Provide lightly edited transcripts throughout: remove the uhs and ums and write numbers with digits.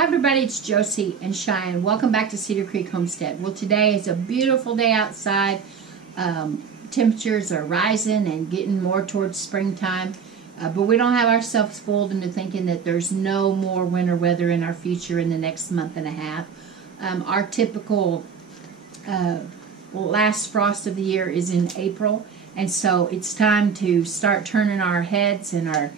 Hi everybody, it's Josie and Cheyenne. Welcome back to Cedar Creek Homestead. Well, today is a beautiful day outside. Temperatures are rising and getting more towards springtime. But we don't have ourselves fooled into thinking that there's no more winter weather in our future in the next month and a half. Our typical last frost of the year is in April. And so it's time to start turning our heads and our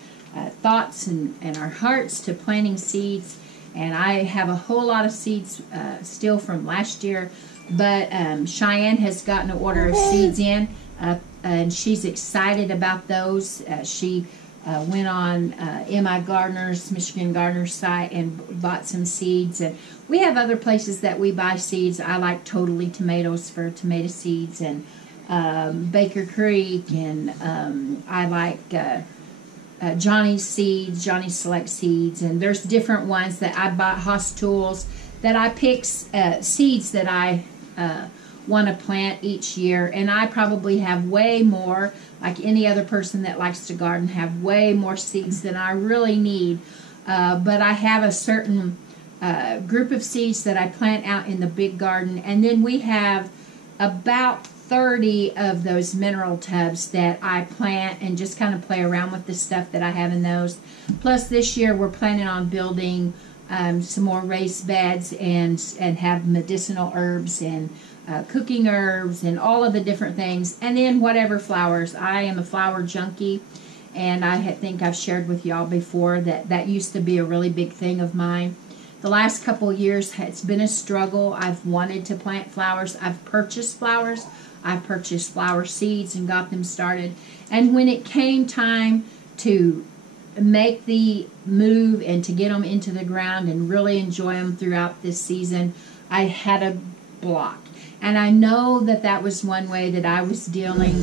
thoughts and our hearts to planting seeds. And I have a whole lot of seeds still from last year, but Cheyenne has gotten an order of seeds in, and she's excited about those. She went on Michigan Gardener's site and bought some seeds. And we have other places that we buy seeds. I like Totally Tomatoes for tomato seeds, and Baker Creek, and I like Johnny's Seeds, Johnny's Select Seeds, and there's different ones that I bought, Haas Tools, that I pick seeds that I want to plant each year. And I probably have way more, like any other person that likes to garden, have way more seeds than I really need. But I have a certain group of seeds that I plant out in the big garden, and then we have about 30 of those mineral tubs that I plant and just kind of play around with the stuff that I have in those. Plus this year we're planning on building some more raised beds and have medicinal herbs and cooking herbs and all of the different things. And then whatever flowers. I am a flower junkie, and I think I've shared with y'all before that used to be a really big thing of mine. The last couple of years it's been a struggle. I've wanted to plant flowers. I've purchased flowers. I purchased flower seeds and got them started. And when it came time to make the move and to get them into the ground and really enjoy them throughout this season, I had a block. And I know that was one way that I was dealing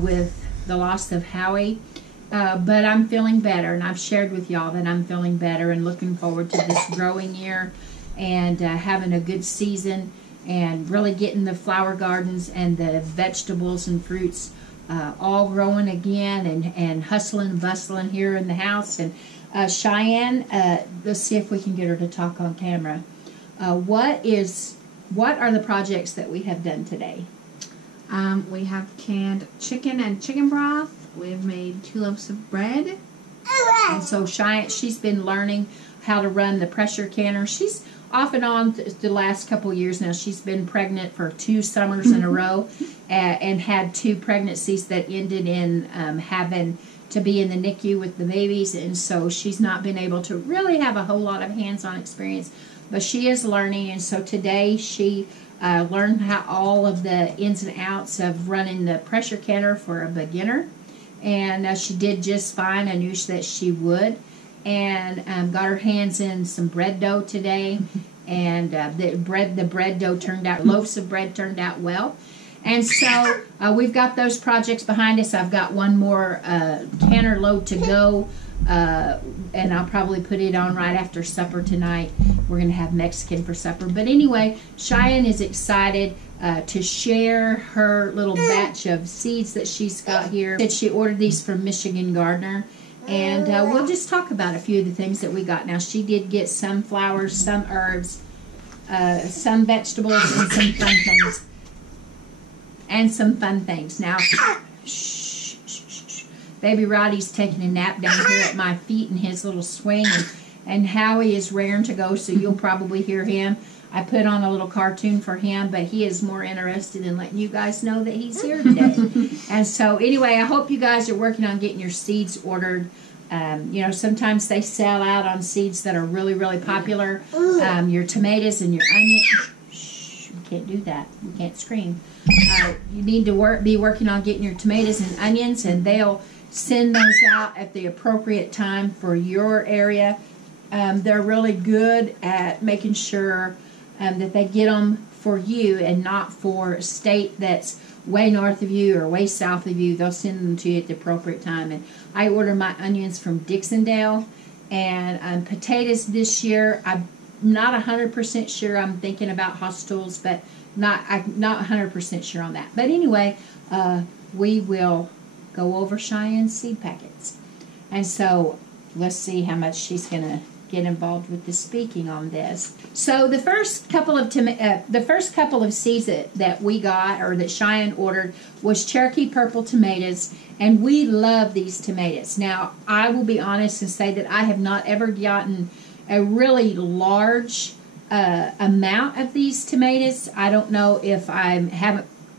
with the loss of Howie. But I'm feeling better, and I've shared with y'all that I'm feeling better and looking forward to this growing year and having a good season, and really getting the flower gardens and the vegetables and fruits all growing again, and hustling and bustling here in the house. And Cheyenne, let's see if we can get her to talk on camera. What are the projects that we have done today? We have canned chicken and chicken broth. We've made 2 loaves of bread. And so Cheyenne, she's been learning how to run the pressure canner. She's off and on the last couple of years now. She's been pregnant for 2 summers in a row, and had 2 pregnancies that ended in having to be in the NICU with the babies. And so she's not been able to really have a whole lot of hands-on experience, but she is learning. And so today she learned how all of the ins and outs of running the pressure canner for a beginner. And she did just fine. I knew that she would. And got her hands in some bread dough today. And the bread dough turned out, loaves of bread turned out well. And so we've got those projects behind us. I've got one more canner load to go. And I'll probably put it on right after supper tonight. We're going to have Mexican for supper. But anyway, Cheyenne is excited to share her little batch of seeds that she's got here. She ordered these from Michigan Gardener. And we'll just talk about a few of the things that we got. Now, she did get some flowers, some herbs, some vegetables, and some fun things. Now, shh. Baby Roddy's taking a nap down here at my feet in his little swing, and Howie is raring to go, so you'll probably hear him. I put on a little cartoon for him, but he is more interested in letting you guys know that he's here today. And so anyway, I hope you guys are working on getting your seeds ordered. You know, sometimes they sell out on seeds that are really, really popular. Your tomatoes and your onions. Shh, you can't do that. You can't scream. You need to be working on getting your tomatoes and onions, and they'll send those out at the appropriate time for your area. They're really good at making sure that they get them for you and not for a state that's way north of you or way south of you. They'll send them to you at the appropriate time. And I order my onions from Dixondale, and potatoes this year. I'm not 100% sure. I'm thinking about Haas Tools, but I'm not 100% sure on that. But anyway, we will go over Cheyenne's seed packets. And so let's see how much she's going to get involved with the speaking on this. So the first couple of seeds that we got, or that Cheyenne ordered, was Cherokee purple tomatoes, and we love these tomatoes. Now, I will be honest and say that I have not ever gotten a really large amount of these tomatoes. I don't know if I'm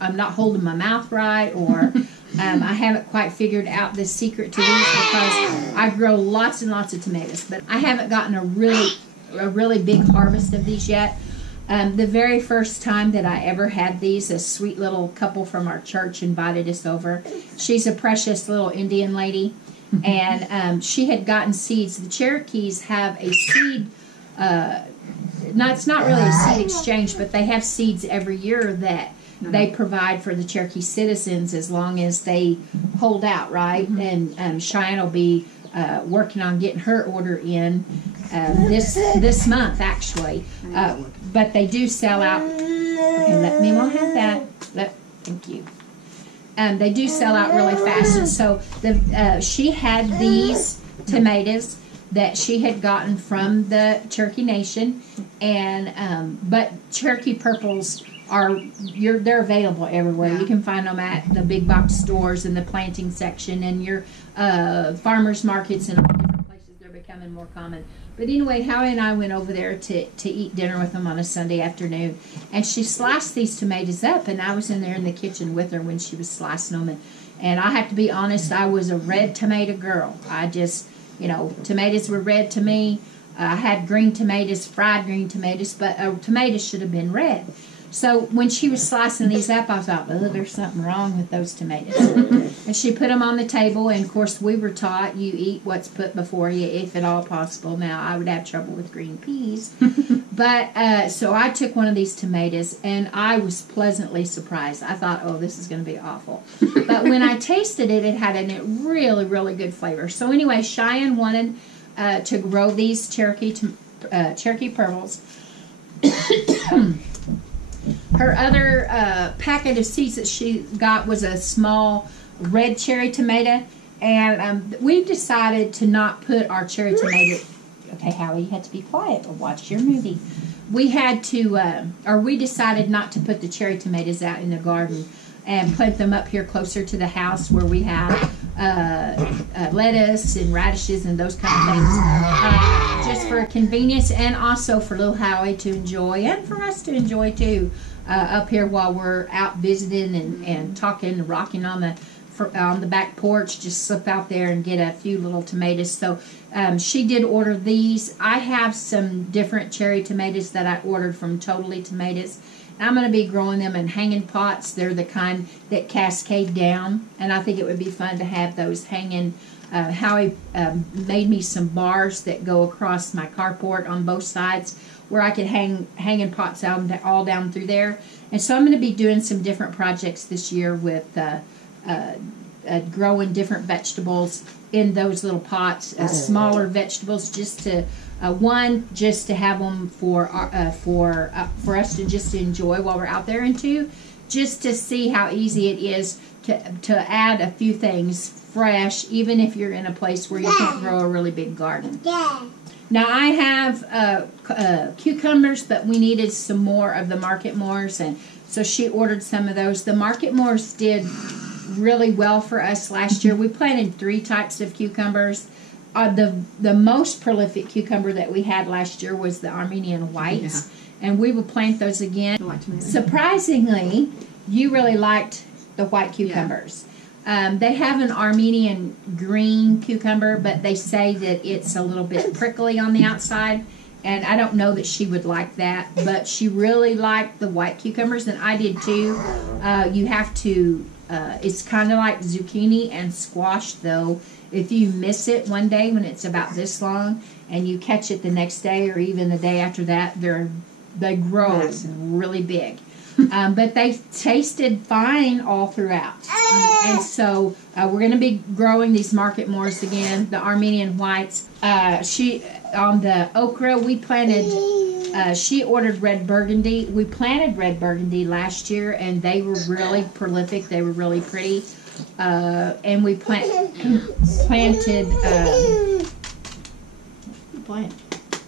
not holding my mouth right, or I haven't quite figured out the secret to these, because I grow lots and lots of tomatoes, but I haven't gotten a really big harvest of these yet. The very first time that I ever had these, a sweet little couple from our church invited us over. She's a precious little Indian lady, and she had gotten seeds. The Cherokees have a seed, it's not really a seed exchange, but they have seeds every year that they provide for the Cherokee citizens as long as they hold out, right? And Cheyenne will be working on getting her order in this month, actually. But they do sell out. Okay, let Mimo have that. Thank you. They do sell out really fast. And so she had these tomatoes that she had gotten from the Cherokee Nation, and but Cherokee purples they're available everywhere. You can find them at the big box stores in the planting section, and your farmers markets and all different places. They're becoming more common. But anyway, Howie and I went over there to eat dinner with them on a Sunday afternoon, and she sliced these tomatoes up, and I was in there in the kitchen with her when she was slicing them, and I have to be honest, I was a red tomato girl. I just, tomatoes were red to me. I had green tomatoes, fried green tomatoes, but tomatoes should have been red. So when she was slicing these up, I thought, oh, there's something wrong with those tomatoes. And she put them on the table, and of course we were taught you eat what's put before you, if at all possible. Now, I would have trouble with green peas. But so I took one of these tomatoes, and I was pleasantly surprised. I thought, oh, this is going to be awful. But when I tasted it, it had a really, really good flavor. So anyway, Cheyenne wanted to grow these Cherokee purples. Her other packet of seeds that she got was a small red cherry tomato, and we've decided to not put our cherry tomato. Okay, Howie, you had to be quiet or watch your movie. We had to, we decided not to put the cherry tomatoes out in the garden and plant them up here closer to the house where we have lettuce and radishes and those kind of things, just for convenience, and also for little Howie to enjoy, and for us to enjoy too, up here while we're out visiting and talking and rocking on the back porch. Just slip out there and get a few little tomatoes. So she did order these. I have some different cherry tomatoes that I ordered from Totally Tomatoes. I'm going to be growing them in hanging pots. They're the kind that cascade down, and I think it would be fun to have those hanging. Howie made me some bars that go across my carport on both sides, where I could hang hanging pots out all down through there. And so I'm going to be doing some different projects this year with growing different vegetables in those little pots, smaller vegetables, just to just to have them for us to just enjoy while we're out there, and two, just to see how easy it is to add a few things fresh, even if you're in a place where you can't grow a really big garden. Now I have cucumbers, but we needed some more of the Market Moors, and so she ordered some of those. The Market Moors did really well for us last year. We planted 3 types of cucumbers. The most prolific cucumber that we had last year was the Armenian whites, and we will plant those again. Surprisingly, you really liked the white cucumbers. They have an Armenian green cucumber, but they say that it's a little bit prickly on the outside, and I don't know that she would like that, but she really liked the white cucumbers, and I did too. You have to, it's kind of like zucchini and squash, though. If you miss it one day when it's about this long, and you catch it the next day or even the day after that, they grow really big. But they tasted fine all throughout. And so we're going to be growing these Market Moors again, the Armenian whites. On the okra, we planted, she ordered red burgundy. We planted red burgundy last year, and they were really prolific. They were really pretty. And we planted,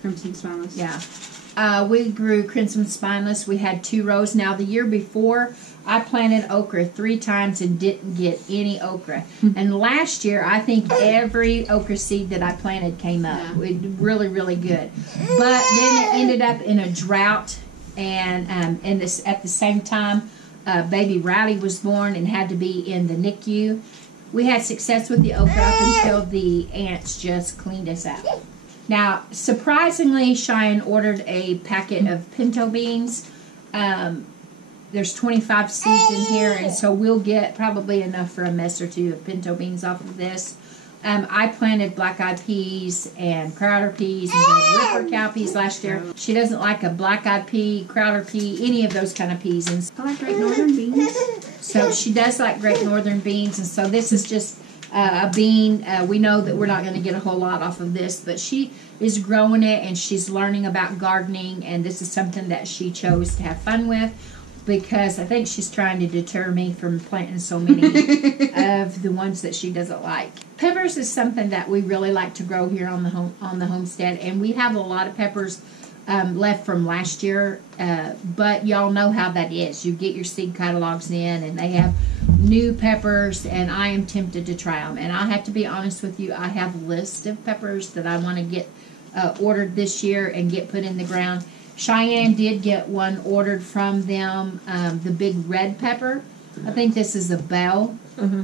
crimson spineless. Yeah. We grew crimson spineless. We had 2 rows. Now, the year before, I planted okra 3 times and didn't get any okra. And last year, I think every okra seed that I planted came up. Yeah. It really, really good. But then it ended up in a drought, and this at the same time, baby Rowdy was born and had to be in the NICU. We had success with the okra up until the ants just cleaned us out. Now, surprisingly, Cheyenne ordered a packet of pinto beans. There's 25 seeds in here, and so we'll get probably enough for a mess or 2 of pinto beans off of this. I planted black-eyed peas and crowder peas and ripper cowpeas last year. She doesn't like a black-eyed pea, crowder pea, any of those kind of peas. And I like Great Northern beans. so she does like Great Northern beans, and so this is just a bean. We know that we're not going to get a whole lot off of this, but she is growing it, and she's learning about gardening, and this is something that she chose to have fun with, because I think she's trying to deter me from planting so many of the ones that she doesn't like. Peppers is something that we really like to grow here on the homestead, and we have a lot of peppers left from last year, but y'all know how that is. You get your seed catalogs in, and they have new peppers, and I am tempted to try them. And I have to be honest with you, I have a list of peppers that I want to get ordered this year and get put in the ground. Cheyenne did get one ordered from them, the big red pepper. I think this is a bell. Mm-hmm.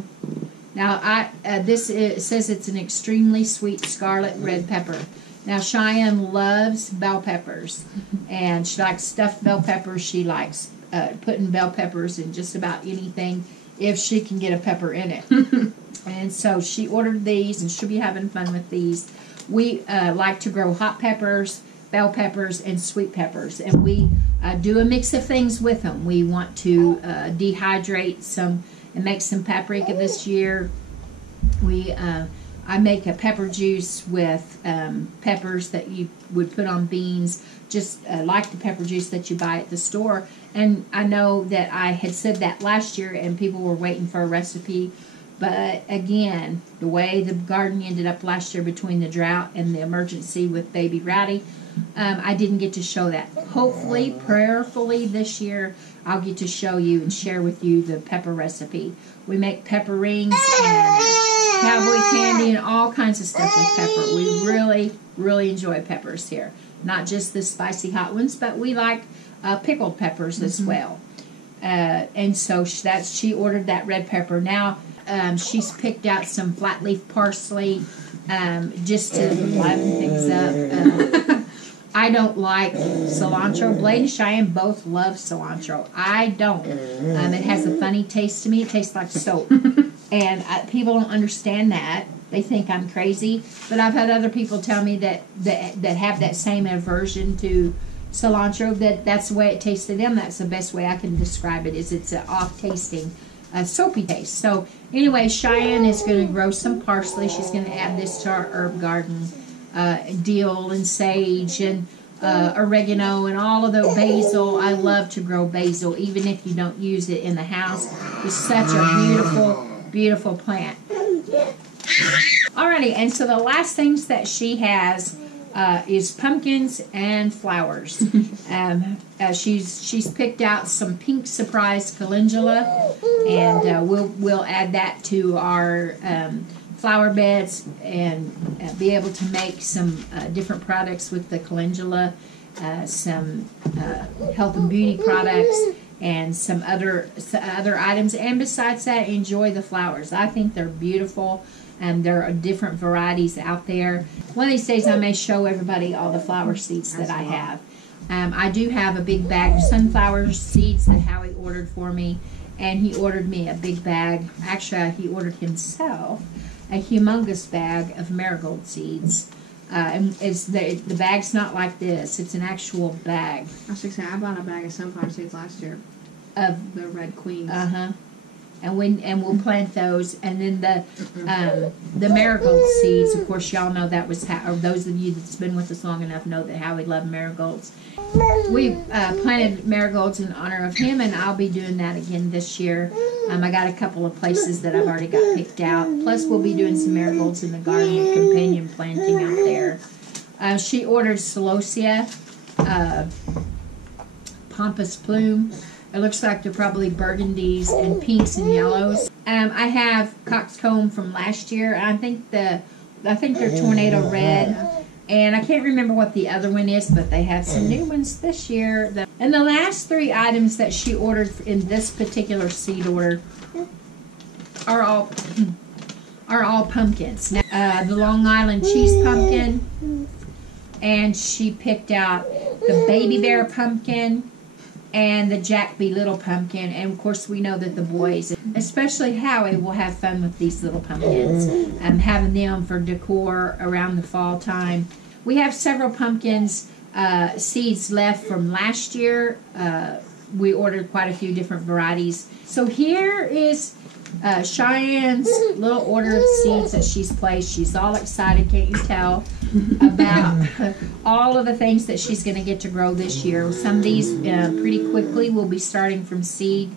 Now, it says it's an extremely sweet scarlet red pepper. Now, Cheyenne loves bell peppers, and she likes stuffed bell peppers. She likes putting bell peppers in just about anything if she can get a pepper in it. And so she ordered these, and she'll be having fun with these. We like to grow hot peppers, bell peppers, and sweet peppers, and we do a mix of things with them. We want to dehydrate some and make some paprika this year. I make a pepper juice with peppers that you would put on beans, just like the pepper juice that you buy at the store. And I know that I had said that last year, and people were waiting for a recipe. But again, the way the garden ended up last year between the drought and the emergency with baby Rowdy, I didn't get to show that. Hopefully, prayerfully this year, I'll get to show you and share with you the pepper recipe. We make pepper rings and cowboy candy and all kinds of stuff with pepper. We really, really enjoy peppers here. Not just the spicy hot ones, but we like pickled peppers as well. And so she ordered that red pepper. Now, she's picked out some flat leaf parsley just to liven things up. I don't like cilantro. Blade and Cheyenne both love cilantro. I don't. It has a funny taste to me. It tastes like soap. And people don't understand that. They think I'm crazy. But I've had other people tell me that have that same aversion to cilantro, that's the way it tastes to them. That's the best way I can describe it, is it's an off-tasting, soapy taste. So anyway, Cheyenne is going to grow some parsley. She's going to add this to our herb garden. Dill and sage and oregano and all of the basil. I love to grow basil, even if you don't use it in the house. It's such a beautiful, beautiful plant. Alrighty, and so the last things that she has is pumpkins and flowers. She's picked out some pink surprise calendula, and we'll add that to our flower beds and be able to make some different products with the calendula, some health and beauty products, and some other items. And besides that, enjoy the flowers. I think they're beautiful, and there are different varieties out there. One of these days I may show everybody all the flower seeds that I have. I do have a big bag of sunflower seeds that Howie ordered for me, and he ordered me a big bag. Actually, he ordered himself a humongous bag of marigold seeds. And the bag's not like this. It's an actual bag. I was going to say, I bought a bag of sunflower seeds last year. Of the red queens. And we'll plant those. And then the marigold seeds, of course, y'all know that was or those of you that's been with us long enough know that Howie loved marigolds. We planted marigolds in honor of him, and I'll be doing that again this year. I got a couple of places that I've already got picked out. Plus, we'll be doing some marigolds in the garden with companion planting out there. She ordered celosia, pampas plume. It looks like they're probably burgundies and pinks and yellows. I have coxcomb from last year. I think they're tornado red. And I can't remember what the other one is, but they have some new ones this year. And the last 3 items that she ordered in this particular seed order are all pumpkins. Now, the Long Island cheese pumpkin, and she picked out the baby bear pumpkin and the Jack B. Little pumpkin. And of course we know that the boys, especially Howie, will have fun with these little pumpkins, having them for decor around the fall time. We have several pumpkins seeds left from last year. We ordered quite a few different varieties. So here is Cheyenne's little order of seeds that she's placed. She's all excited, can't you tell, about all of the things that she's going to get to grow this year. Some of these pretty quickly will be starting from seed.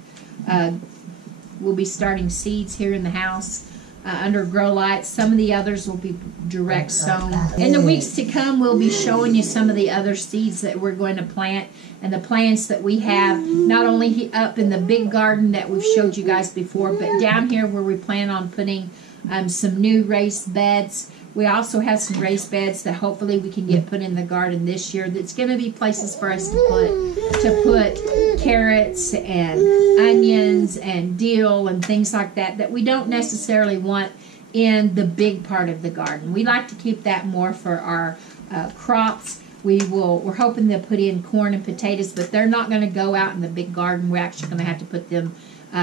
We'll be starting seeds here in the house under grow lights. Some of the others will be direct sown. In the weeks to come, we'll be showing you some of the other seeds that we're going to plant and the plants that we have, not only up in the big garden that we've showed you guys before, but down here where we plan on putting some new raised beds. We also have some raised beds that hopefully we can get put in the garden this year. That's going to be places for us to put carrots and onions and dill and things like that we don't necessarily want in the big part of the garden. We like to keep that more for our crops. We're hoping to put in corn and potatoes, but they're not going to go out in the big garden. We're actually going to have to put them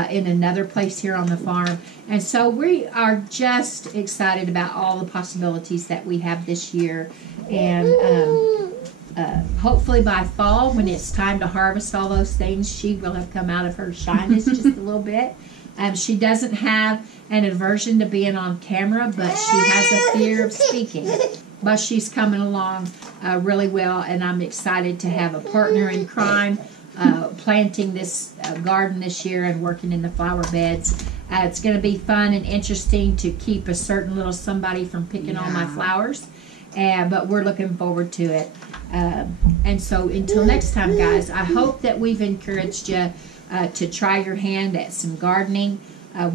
in another place here on the farm. And so we are just excited about all the possibilities that we have this year. And hopefully by fall, when it's time to harvest all those things, she will have come out of her shyness just a little bit. She doesn't have an aversion to being on camera, but she has a fear of speaking. But she's coming along really well, and I'm excited to have a partner in crime planting this garden this year and working in the flower beds. It's going to be fun and interesting to keep a certain little somebody from picking all my flowers, but we're looking forward to it. And so until next time, guys, I hope that we've encouraged you to try your hand at some gardening,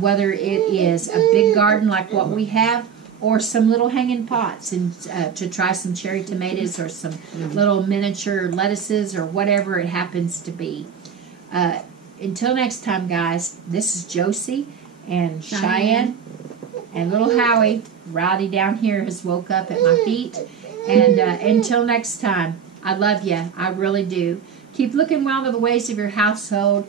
whether it is a big garden like what we have, or some little hanging pots, and to try some cherry tomatoes or some little miniature lettuces or whatever it happens to be. Until next time, guys, this is Josie and Cheyenne and little Howie. Rowdy down here has woke up at my feet. And until next time, I love you. I really do. Keep looking well to the ways of your household,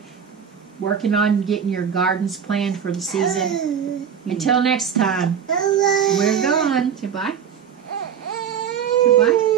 working on getting your gardens planned for the season. Until next time, we're gone. Goodbye. Goodbye.